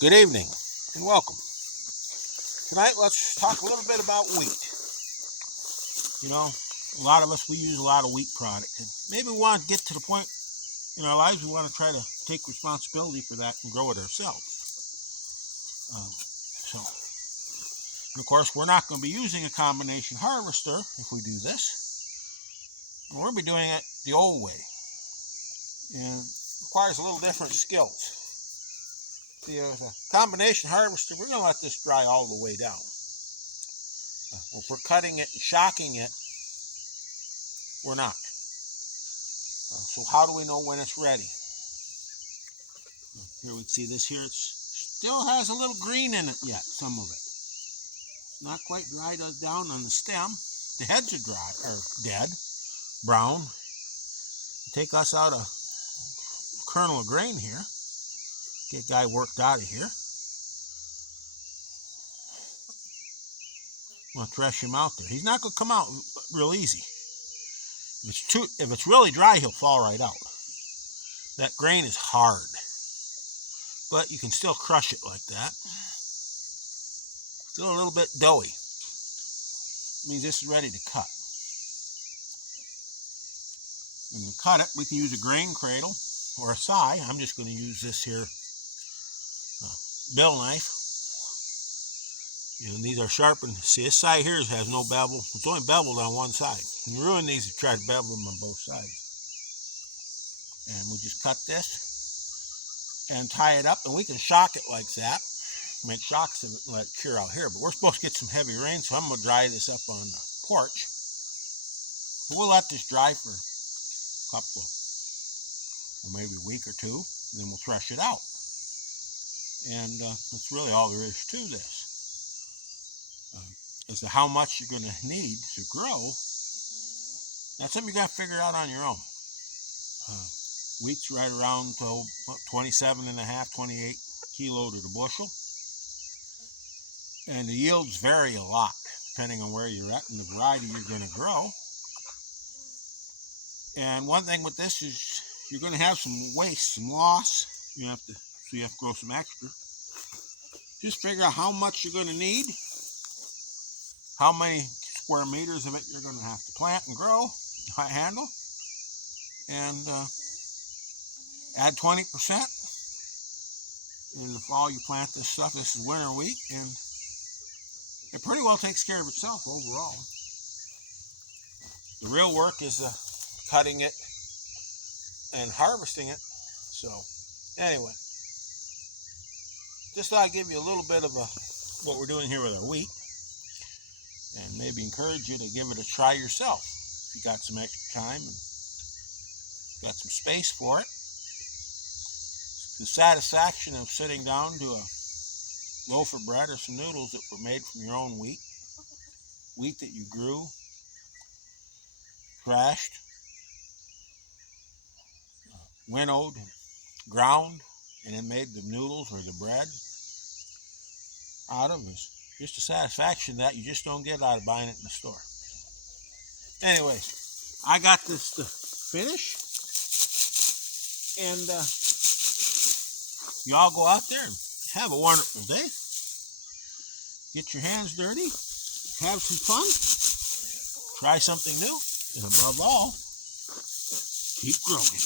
Good evening and welcome. Tonight let's talk a little bit about wheat. You know, a lot of us, we use a lot of wheat product, and maybe we want to get to the point in our lives we want to try to take responsibility for that and grow it ourselves. And of course, we're not going to be using a combination harvester if we do this. We're going to be doing it the old way, and it requires a little different skills. The combination harvester, we're going to let this dry all the way down. If we're cutting it and shocking it, we're not. So how do we know when it's ready? Here we see this here. It still has a little green in it yet, some of it. Not quite dried down on the stem. The heads are dry, or dead, brown. Take us out a kernel of grain here. Get guy worked out of here. I'm going to thresh him out there. He's not going to come out real easy. If it's really dry, he'll fall right out. That grain is hard, but you can still crush it like that. Still a little bit doughy. It means this is ready to cut. When we cut it, we can use a grain cradle or a scythe. I'm just going to use this here bill knife. And these are sharpened. See, this side here has no bevel. It's only beveled on one side. You ruin these if you try to bevel them on both sides. And we just cut this and tie it up, and we can shock it like that. Make shocks of it and let it cure out here. But we're supposed to get some heavy rain, so I'm going to dry this up on the porch. We'll let this dry for a couple of, or maybe a week or two, and then we'll thresh it out. And that's really all there is to this. As to how much you're going to need to grow, that's something you got to figure out on your own. Wheat's right around 27 and a half, 28 kilo to the bushel. And the yields vary a lot depending on where you're at and the variety you're going to grow. And one thing with this is you're going to have some waste, some loss. So you have to grow some extra. Just figure out how much you're going to need, how many square meters of it you're going to have to plant and grow, handle, and add 20%. In the fall, you plant this stuff. This is winter wheat, and it pretty well takes care of itself overall. The real work is cutting it and harvesting it. So, anyway, just thought I'd give you a little bit of what we're doing here with our wheat, and maybe encourage you to give it a try yourself if you got some extra time and got some space for it. The satisfaction of sitting down to a loaf of bread or some noodles that were made from your own wheat that you grew, thrashed, winnowed, ground, and then made the noodles or the bread out of, is just a satisfaction that you just don't get out of buying it in the store. Anyway, I got this to finish, and y'all go out there and have a wonderful day. Get your hands dirty, have some fun, try something new, and above all, keep growing.